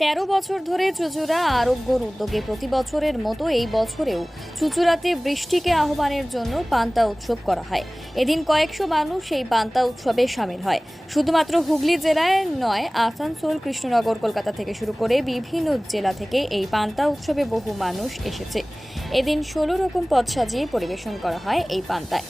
১৩ বছর ধরে চুঁচুড়া আরোগ্যর উদ্যোগে প্রতি বছরের মতো এই বছরেও চুঁচুড়াতে বৃষ্টিকে আহ্বানের জন্য পান্তা উৎসব করা হয়। এদিন কয়েকশো মানুষ এই পান্তা উৎসবে সামিল হয়। শুধুমাত্র হুগলি জেলায় নয়, আসানসোল, কৃষ্ণনগর, কলকাতা থেকে শুরু করে বিভিন্ন জেলা থেকে এই পান্তা উৎসবে বহু মানুষ এসেছে। এদিন ১৬ রকম পদ সাজিয়ে পরিবেশন করা হয় এই পান্তায়।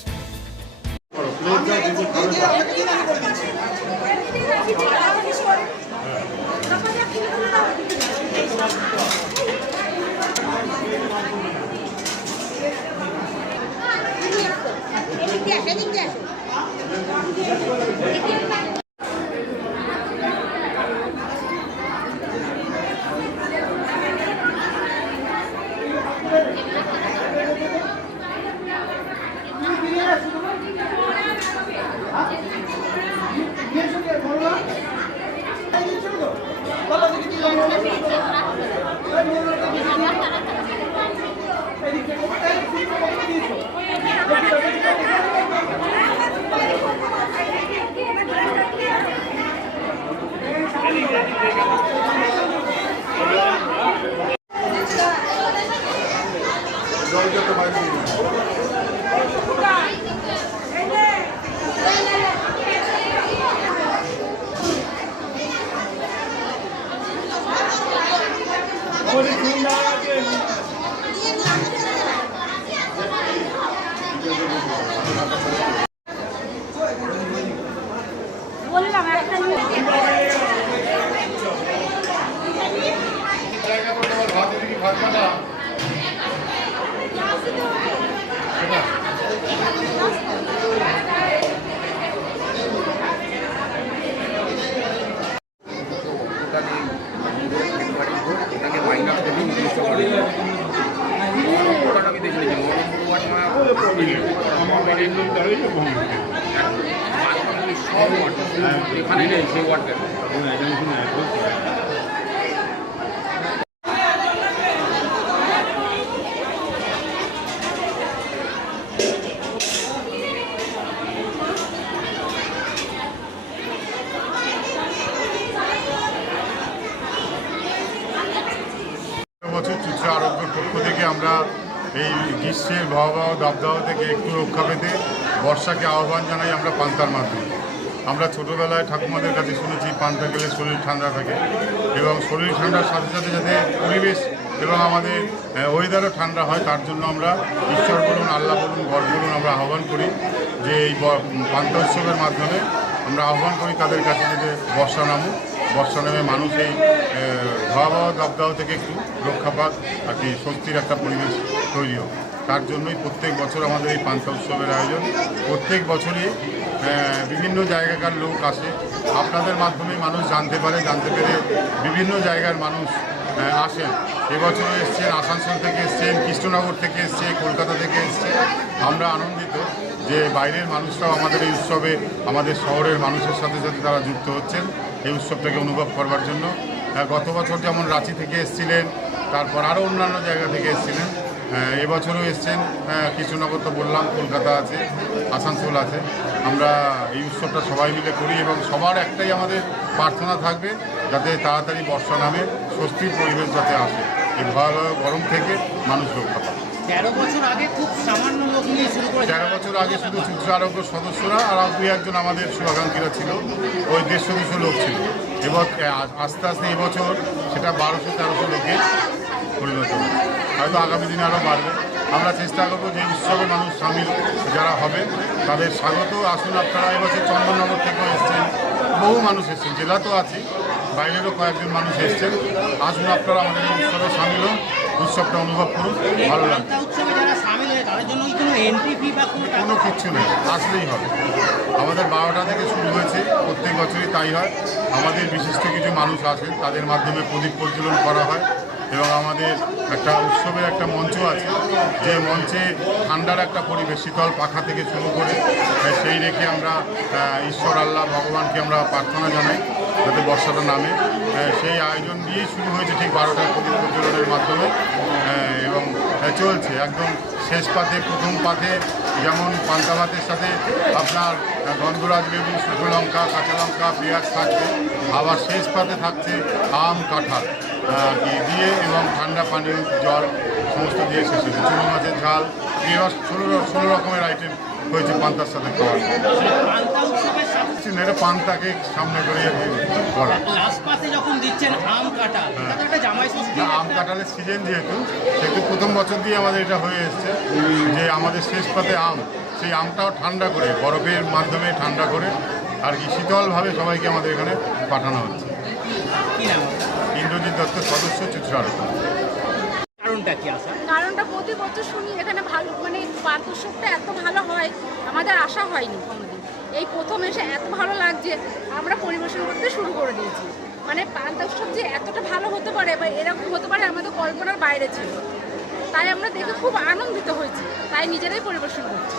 বছর চুঁচুড়া আরোগ্যের পক্ষ থেকে আমরা এই গ্রীষ্মের ভয়াবহ দাবদাহ থেকে একটু রক্ষা পেতে বর্ষাকে আহ্বান জানাই আমরা পান্তার মাধ্যমে। আমরা ছোটোবেলায় ঠাকুমাদের কাছে শুনেছি পান্তা খেলে শরীর ঠান্ডা থাকে, এবং শরীর ঠান্ডার সাথে সাথে যাতে পরিবেশ এবং আমাদের ওয়েদারও ঠান্ডা হয়, তার জন্য আমরা ঈশ্বর বলুন, আল্লাহ বলুন, গড় বলুন, আমরা আহ্বান করি যে এই পান্তা উৎসবের মাধ্যমে আমরা আহ্বান করি তাদের কাছে যাতে বর্ষা নামুক, বর্ষা নেমে মানুষ এই ভয়াবহ দাবদাহ থেকে একটু রক্ষা পাক, আর কি স্বস্তির একটা পরিবেশ তৈরি হোক। তার জন্যই প্রত্যেক বছর আমাদের এই পান্তা উৎসবের আয়োজন। প্রত্যেক বছরই বিভিন্ন জায়গাকার লোক আসে, আপনাদের মাধ্যমে মানুষ জানতে পেরে বিভিন্ন জায়গার মানুষ আসেন। এবছরও এসছেন, আসানসোল থেকে এসছেন, কৃষ্ণনগর থেকে এসছে, কলকাতা থেকে এসছে। আমরা আনন্দিত যে বাইরের মানুষরাও আমাদের এই উৎসবে আমাদের শহরের মানুষের সাথে সাথে তারা যুক্ত হচ্ছেন এই উৎসবটাকে অনুভব করবার জন্য। গত বছর যেমন রাঁচি থেকে এসেছিলেন, তারপর আরও অন্যান্য জায়গা থেকে এসেছিলেন, এবছরও এসছেন। কৃষ্ণনগর তো বললাম, কলকাতা আছে, আসানসোল আছে। আমরা এই উৎসবটা সবাই মিলে করি এবং সবার একটাই আমাদের প্রার্থনা থাকবে যাতে তাড়াতাড়ি বর্ষা নামে স্বস্তির পরিবেশ যাতে আসে, এই ভয়াবহ গরম থেকে মানুষ রক্ষা পায়। 13 বছর আগে খুব সামান্য লোক নিয়ে শুরু করে, 13 বছর আগে শুধু চুঁচুড়া আরোগ্য সদস্যরা আর দুই একজন আমাদের শুভাকাঙ্ক্ষীরা ছিল, ওই 150-200 লোক ছিল। এবার আস্তে আস্তে এবছর সেটা 1200-1300 লোকে পরিণত হবে, হয়তো আগামী দিনে আরও বাড়বে। আমরা চেষ্টা করবো যে উৎসবে মানুষ সামিল যারা হবে তাদের স্বাগত। আসুন আপনারা, এবছর চন্দননগর থেকেও এসছেন, বহু মানুষ এসছেন, জেলা তো আছে, বাইরেরও কয়েকজন মানুষ এসছেন। আসুন আপনারা আমাদের এই উৎসবে সামিল হন, উৎসবটা অনুভব করুন, ভালো লাগবে। উৎসবে যারা সামিল হয় তাদের জন্য কোনো এন্ট্রি ফি বা কোনো কিচ্ছু নেই, আসলেই হবে। আমাদের 12টা থেকে শুরু হয়েছে, প্রত্যেক বছরই তাই হয়। আমাদের বিশিষ্ট কিছু মানুষ আছেন, তাদের মাধ্যমে প্রদীপ প্রজ্বলন করা হয়, এবং আমাদের একটা উৎসবের একটা মঞ্চ আছে, যে মঞ্চে ঠান্ডার একটা পরিবেশ, শীতল পাখা থেকে শুরু করে সেই রেখে আমরা ঈশ্বর আল্লাহ ভগবানকে আমরা প্রার্থনা জানাই যাতে বর্ষাটা নামে। সেই আয়োজন দিয়েই শুরু হয়েছে ঠিক 12টার প্রদীপ প্রজ্বলনের মাধ্যমে, এবং চলছে একদম শেষ পাতে। প্রথম পাতে যেমন পান্তা ভাতের সাথে আপনার গন্ধরাজ লেবু, শুকনো লঙ্কা, কাঁচা লঙ্কা, পেঁয়াজ থাকবে, আবার শেষ পাতে থাকছে আম কাঁঠাল দিয়ে এবং ঠান্ডা পানীয় জল সমস্ত দিয়ে শেষ হয়েছে। চুনো মাছের ঝাল দিয়ে 16 রকমের আইটেম হয়েছে পান্তার সাথে খাওয়ার। পান্তা উৎসবের সাথে এটা পান্তাকে সামনে করে করা। লাস্ট পাতে যখন দিচ্ছেন আম কাঁঠাল, এটা তো একটা জামাই ষষ্ঠী। আম কাঁঠালের সিজন সেহেতু প্রথম বছর দিয়ে আমাদের এটা হয়ে এসছে যে আমাদের শেষ পাতে আম, সেই আমটাও ঠান্ডা করে বরফের মাধ্যমে ঠান্ডা করে আর কি শীতলভাবে সবাইকে আমাদের এখানে পাঠানো হচ্ছে। কি নাম? ইন্দ্রজিৎ দত্ত, সদস্য, চিত্রা আরোগ্য। কারণটা কি আসা? কারণটা প্রতি বছর শুনি এখানে ভালো মানে পান্তা উৎসবটা এত ভালো হয়, আমাদের আশা হয়নি কোনোদিন। এই প্রথম এসে এত ভালো লাগছে, আমরা পরিবেশন করতে শুরু করে দিয়েছি। মানে পান্তা উৎসব যে এতটা ভালো হতে পারে বা এরকম হতে পারে আমাদের কল্পনার বাইরে ছিল। তাই আমরা দেখে খুব আনন্দিত হয়েছি, তাই নিজেরাই পরিবেশন করছি।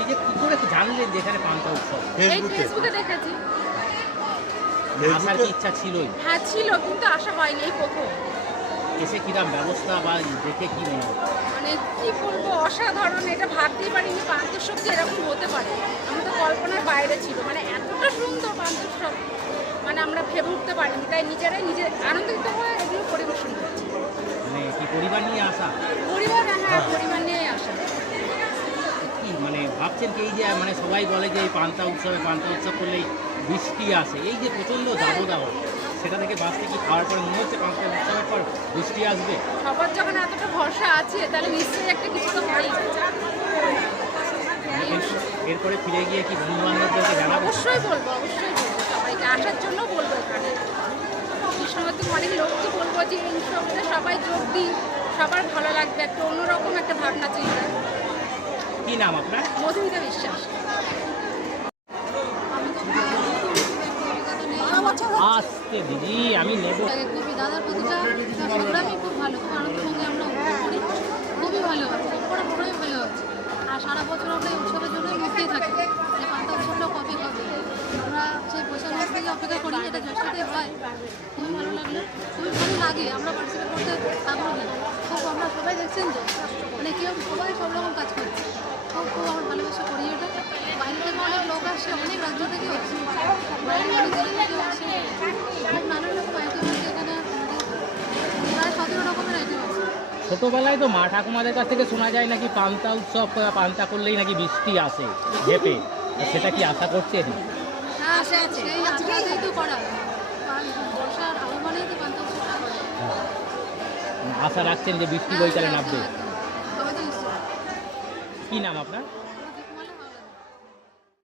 এই যে কি করে জানলেন যে এখানে পান্তা উৎসব? এই ফেসবুকে দেখেছি। আসার কি ইচ্ছা ছিলই? হ্যাঁ ছিল, কিন্তু আশা হয়নি এই প্রথম। এসে কিরম ব্যবস্থা বা দেখে কি মনে হয়? মানে কি বলবো, অসাধারণ। এটা ভাবতেই পারিনি পান্তা উৎসব যে এরকম হতে পারে, আমাদের কল্পনার বাইরে ছিল। মানে এতটা সুন্দর পান্তা উৎসব মানে আমরা ভেবে উঠতে পারিনি, তাই নিজেরাই নিজের আনন্দিত হয়ে এগুলো পরিবেশন করছি। মানে কি পরিবার নিয়ে আসা? পরিবার, হ্যাঁ পরিবার নিয়ে আসা। কি মানে ভাবছেন কি এই যে মানে সবাই বলে যে এই পান্তা উৎসব করলেই বৃষ্টি আসে, এই যে প্রচণ্ড দাবদাহ, সেটা থেকে বাঁচতে কি খাওয়ার পরে মনে হচ্ছে পান্তা উৎসবের পর বৃষ্টি আসবে? সবার যখন এতটা ভরসা আছে তাহলে নিশ্চয়ই একটা কিছু তো হয়। এরপরে ফিরে গিয়ে কি বন্ধু বান্ধবদেরকে জানাবো? অবশ্যই বলবো সবাইকে আসার জন্য বলবো। এখানে কৃষ্ণবর্তী অনেক লোককে বলবো যে এই উৎসবটা সবাই যোগ দিন, সবার ভালো লাগবে। একটা অন্যরকম একটা ভাবনা চিন্তা। কি নাম আপনার? মধুমিতা বিশ্বাস। আসতে দিদি আমি নেব। খুবই দাদার প্রতিটা প্রোগ্রামই খুব ভালো, খুব আনন্দের সঙ্গে আমরা উপভোগ করি, খুবই ভালো হচ্ছে, সবকটা প্রোগ্রামই ভালো হচ্ছে। আর সারা বছর আমরা এই উৎসবের জন্যই মুক্তি থাকি যে পান্তা উৎসবটা কবে হবে। আমরা সেই বৈশাখ মাস থেকে অপেক্ষা করি, এটা জ্যৈষ্ঠতে হয়। খুবই ভালো লাগলো, খুবই ভালো লাগে। আমরা পার্টিসিপেট করতে আগ্রহী খুব। আমরা সবাই দেখছেন যে মানে কেউ সবাই সব রকম কাজ করছে, খুব আমার ভালোবাসা করি এটা। বাইরে থেকে অনেক লোক আসছে, অনেক রাজ্য থেকে আসছে, বাইরে অনেক জেলা থেকেও আসছে। খুব নানান রকম আইটেম আছে এখানে, প্রায় 17 রকমের আইটেম আছে। ছোটবেলায় তো মা ঠাকুমাদের কাছ থেকে শোনা যায় নাকি পান্তা উৎসব পান্তা করলেই নাকি বৃষ্টি আসে ঝেপে, সেটা কি আশা করছেন? হ্যাঁ, সেই আজকেই তো করা বর্ষার আহ্বানেই তো পান্তা উৎসবটা করা। আশা রাখছেন যে বৃষ্টি বৈকালে নামবে? তবে তো নিশ্চয়ই। কি নাম আপনার?